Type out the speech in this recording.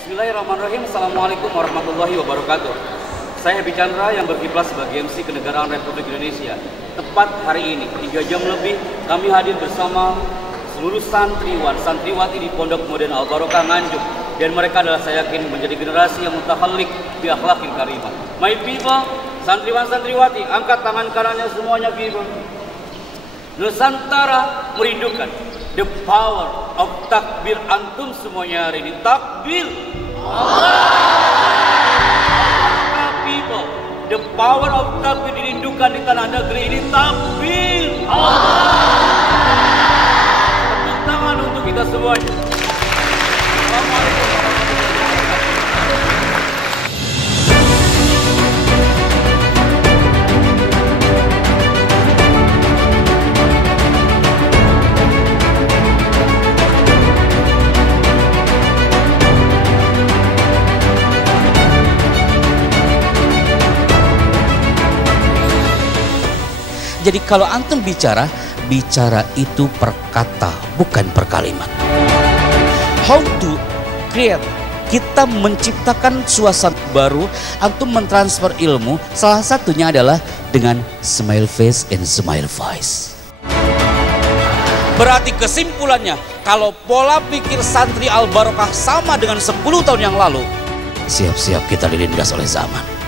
Bismillahirrahmanirrahim. Assalamualaikum warahmatullahi wabarakatuh. Saya Happy Chandra yang berkiprah sebagai MC Kenegaraan Republik Indonesia. Tepat hari ini, 3 jam lebih, kami hadir bersama seluruh santriwan, santriwati di Pondok Modern Al Barokah Nganjuk. Dan mereka adalah, saya yakin, menjadi generasi yang mutakhalik bi akhlaqil karimah. My people, santriwan santriwati, angkat tangan kanannya semuanya, people. Nusantara merindukan the power of takbir antum semuanya hari ini. Takbir. People, the power of takbir dirindukan di tanah negeri ini. Takbir. Tepuk tangan untuk kita semuanya. Assalamualaikum. Jadi kalau antum bicara itu per kata, bukan per kalimat. How to create? Kita menciptakan suasana baru, antum mentransfer ilmu, salah satunya adalah dengan smile face and smile voice. Berarti kesimpulannya, kalau pola pikir santri Al Barokah sama dengan 10 tahun yang lalu, siap-siap kita dilindas oleh zaman.